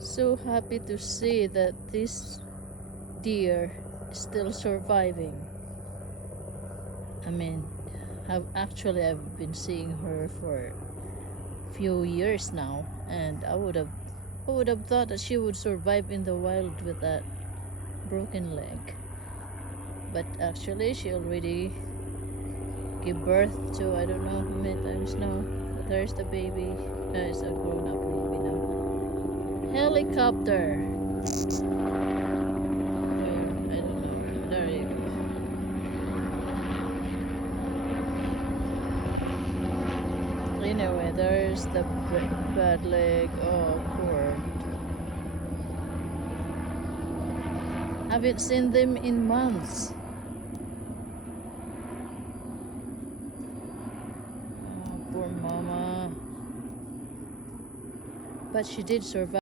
So happy to see that this deer is still surviving. I mean, I've been seeing her for a few years now, and I would have thought that she would survive in the wild with that broken leg. But actually, she already gave birth to I don't know how many times now. But there's the baby. There's a grown-up baby now. Helicopter. Where? I don't know. There you go. Anyway, there's the bad leg. Oh, poor. Haven't seen them in months. Oh, poor mama. But she did survive.